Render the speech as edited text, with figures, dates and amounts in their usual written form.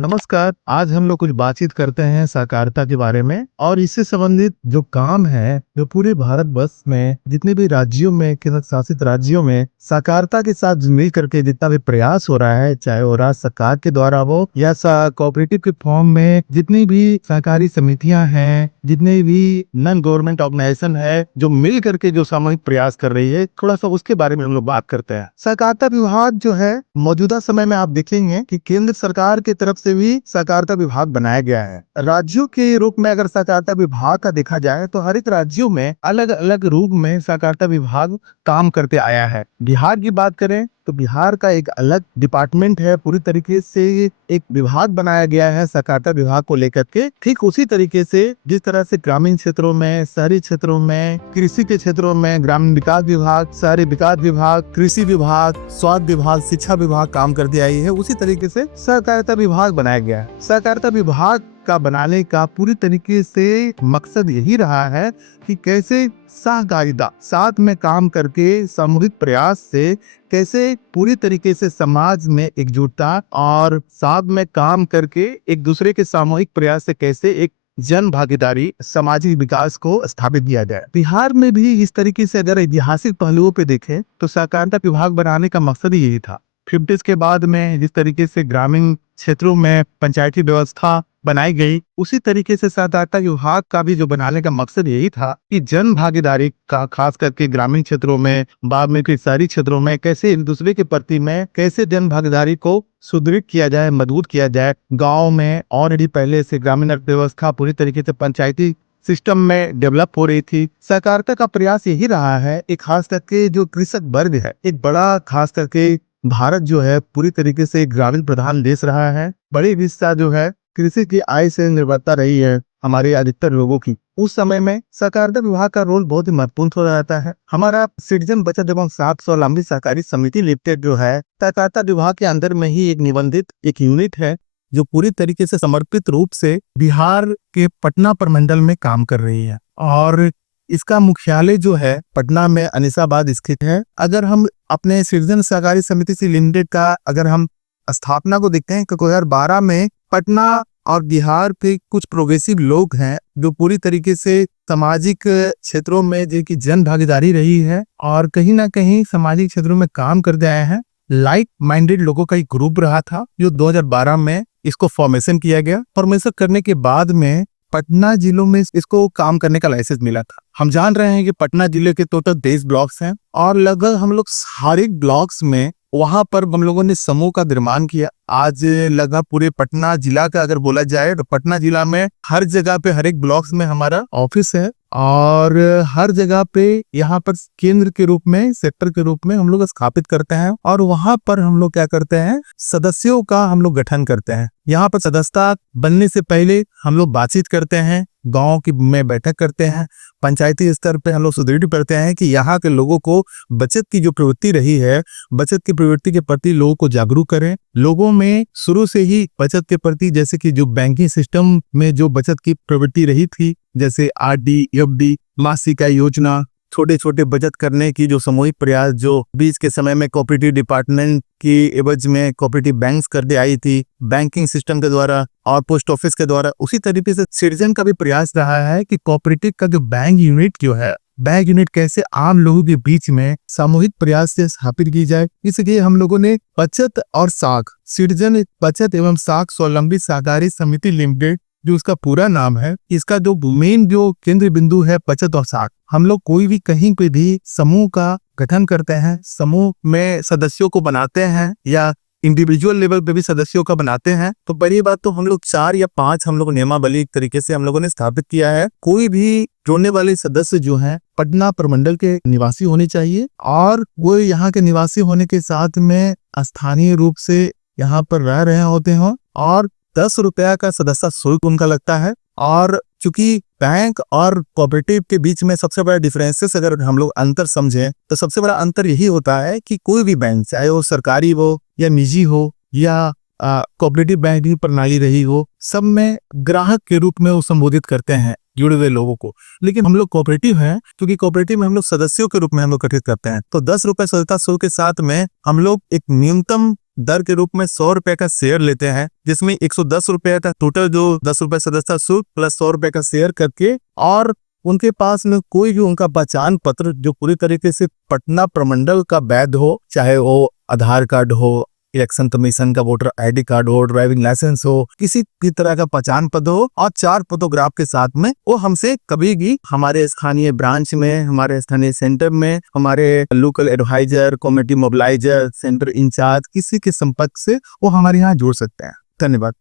नमस्कार। आज हम लोग कुछ बातचीत करते हैं सहकारिता के बारे में और इससे संबंधित जो काम है जो पूरे भारत वर्ष में जितने भी राज्यों में केंद्र शासित राज्यों में सहकारिता के साथ मिल करके जितना भी प्रयास हो रहा है, चाहे वो राज्य सरकार के द्वारा हो या कोऑपरेटिव के फॉर्म में जितनी भी सहकारी समितियां हैं, जितने भी नॉन गवर्नमेंट ऑर्गेनाइजेशन है जो मिल करके जो सामूहिक प्रयास कर रही है, थोड़ा सा उसके बारे में हम लोग बात करते हैं। सहकारिता विभाग जो है मौजूदा समय में आप देखेंगे कि केंद्र सरकार की तरफ से भी सहकारिता विभाग बनाया गया है। राज्यों के रूप में अगर सहकारिता विभाग का देखा जाए तो हर एक राज्यों में अलग अलग रूप में सहकारिता विभाग काम करते आया है। बिहार की बात करें तो बिहार का एक अलग डिपार्टमेंट है, पूरी तरीके से एक विभाग बनाया गया है सहकारिता विभाग को लेकर के। ठीक उसी तरीके से जिस तरह से ग्रामीण क्षेत्रों में, शहरी क्षेत्रों में, कृषि के क्षेत्रों में ग्रामीण विकास विभाग, शहरी विकास विभाग, कृषि विभाग, स्वास्थ्य विभाग, शिक्षा विभाग काम करती आई है, उसी तरीके से सहकारिता विभाग बनाया गया है। सहकारिता विभाग का बनाने का पूरी तरीके से मकसद यही रहा है कि कैसे सहकारिता साथ में काम करके सामूहिक प्रयास से कैसे पूरी तरीके से समाज में एकजुटता और साथ में काम करके एक दूसरे के सामूहिक प्रयास से कैसे एक जन भागीदारी सामाजिक विकास को स्थापित किया जाए। बिहार में भी इस तरीके से अगर ऐतिहासिक पहलुओं पे देखें तो सहकारिता विभाग बनाने का मकसद ही यही था। 50s के बाद में जिस तरीके से ग्रामीण क्षेत्रों में पंचायती व्यवस्था बनाई गई, उसी तरीके से सहकारिता विभाग का भी जो बनाने का मकसद यही था कि जन भागीदारी का खास करके ग्रामीण क्षेत्रों में, बाद में फिर शहरी क्षेत्रों में कैसे एक दूसरे के प्रति में कैसे जन भागीदारी को सुदृढ़ किया जाए, मजबूत किया जाए। गाँव में ऑलरेडी पहले से ग्रामीण अर्थव्यवस्था पूरी तरीके से पंचायती सिस्टम में डेवलप हो रही थी। सहकारिता का प्रयास यही रहा है, एक खास करके जो कृषक वर्ग है, एक बड़ा खास करके भारत जो है पूरी तरीके से ग्रामीण प्रधान देश रहा है। बड़ी हिस्सा जो है कृषि की आय से निर्भरता रही है हमारे अधिकतर लोगों की। उस समय में सहकारिता विभाग का रोल बहुत ही महत्वपूर्ण हो जाता है। हमारा सिटीजन बचत एवं साख स्वावलंबी सहकारी समिति लिमिटेड जो है सहकारिता विभाग के अंदर में ही एक निबंधित एक यूनिट है जो पूरी तरीके से समर्पित रूप से बिहार के पटना प्रमंडल में काम कर रही है और इसका मुख्यालय जो है पटना में अनीसाबाद स्थित है। अगर हम अपने सिटीजन सहकारी समिति से लिमिटेड का अगर हम स्थापना को देखते हैं 2012 में पटना और बिहार के कुछ प्रोग्रेसिव लोग हैं जो पूरी तरीके से सामाजिक क्षेत्रों में जिनकी जन भागीदारी रही है और कहीं ना कहीं सामाजिक क्षेत्रों में काम करते आए हैं। लाइक माइंडेड लोगों का एक ग्रुप रहा था जो 2012 में इसको फॉर्मेशन किया गया। फॉर्मेशन करने के बाद में पटना जिलों में इसको काम करने का लाइसेंस मिला था। हम जान रहे हैं कि पटना जिले के टोटल 23 ब्लॉक्स हैं और लगभग हम लोग हर एक ब्लॉक्स में वहां पर हम लोगों ने समूह का निर्माण किया। आज लगभग पूरे पटना जिला का अगर बोला जाए तो पटना जिला में हर जगह पे हर एक ब्लॉक्स में हमारा ऑफिस है और हर जगह पे यहाँ पर केंद्र के रूप में, सेक्टर के रूप में हम लोग स्थापित करते हैं और वहां पर हम लोग क्या करते हैं, सदस्यों का हम लोग गठन करते हैं। यहाँ पर सदस्यता बनने से पहले हम लोग बातचीत करते हैं, गांव की में बैठक करते हैं, पंचायती स्तर पे हम लोग सुदृढ़ करते हैं कि यहाँ के लोगों को बचत की जो प्रवृत्ति रही है, बचत की प्रवृत्ति के प्रति लोगों को जागरूक करें। लोगों में शुरू से ही बचत के प्रति, जैसे कि जो बैंकिंग सिस्टम में जो बचत की प्रवृत्ति रही थी, जैसे आरडी, एफडी, मासिक आय योजना, छोटे छोटे बचत करने की जो सामूहिक प्रयास जो बीच के समय में कोऑपरेटिव डिपार्टमेंट की एवज में कोऑपरेटिव बैंक्स करते आई थी बैंकिंग सिस्टम के द्वारा और पोस्ट ऑफिस के द्वारा, उसी तरीके से सिटीजन का भी प्रयास रहा है कि कोऑपरेटिव का जो बैंक यूनिट जो है, बैंक यूनिट कैसे आम लोगों के बीच में सामूहिक प्रयास से स्थापित की जाए। इसलिए हम लोगों ने बचत और साख, सिटीजन बचत एवं साख स्वावलंबी सहकारी समिति लिमिटेड जो उसका पूरा नाम है, इसका जो मेन जो केंद्र बिंदु है बचत और साख। हम लोग कोई भी कहीं पे भी समूह का गठन करते हैं, समूह में सदस्यों को बनाते हैं या इंडिविजुअल लेवल पे भी सदस्यों का बनाते हैं, तो पहली बात तो हम लोग 4 या 5 हम लोग नियमावली तरीके से हम लोगों ने स्थापित किया है। कोई भी जोड़ने वाले सदस्य जो हैं पटना प्रमंडल के निवासी होने चाहिए और वो यहाँ के निवासी होने के साथ में स्थानीय रूप से यहाँ पर रह रहे होते हैं और 10 रुपया का सदस्य शुल्क उनका लगता है। और चूंकि बैंक और कोऑपरेटिव के बीच में सबसे बड़ा डिफरेंसेस अगर हम लोग अंतर समझें तो सबसे बड़ा अंतर यही होता है कि कोई भी बैंक, चाहे वो सरकारी हो या निजी हो या कोऑपरेटिव बैंकिंग प्रणाली रही हो, सब में ग्राहक के रूप में वो संबोधित करते हैं जुड़े हुए लोगों को। लेकिन हम लोग कोऑपरेटिव हैं, क्योंकि कोऑपरेटिव में हम लोग सदस्यों के रूप में हम लोग गठित करते हैं, तो 10 रुपए सदस्यता शुल्क के साथ में हम लोग एक न्यूनतम दर के रूप में 100 रुपए का शेयर लेते हैं, जिसमें 110 रुपए का टोटल जो 10 रुपए सदस्यता शुल्क प्लस 100 रुपए का शेयर करके, और उनके पास में कोई भी उनका पहचान पत्र जो पूरी तरीके से पटना प्रमंडल का वैध हो, चाहे वो आधार कार्ड हो, इलेक्शन कमीशन का वोटर आईडी कार्ड हो, ड्राइविंग लाइसेंस हो, किसी भी तरह का पहचान पत्र हो, और 4 फोटोग्राफ के साथ में वो हमसे कभी भी हमारे स्थानीय ब्रांच में, हमारे स्थानीय सेंटर में, हमारे local adviser, committee mobiliser, centre in charge, किसी के संपर्क से वो हमारे यहाँ जुड़ सकते हैं। धन्यवाद।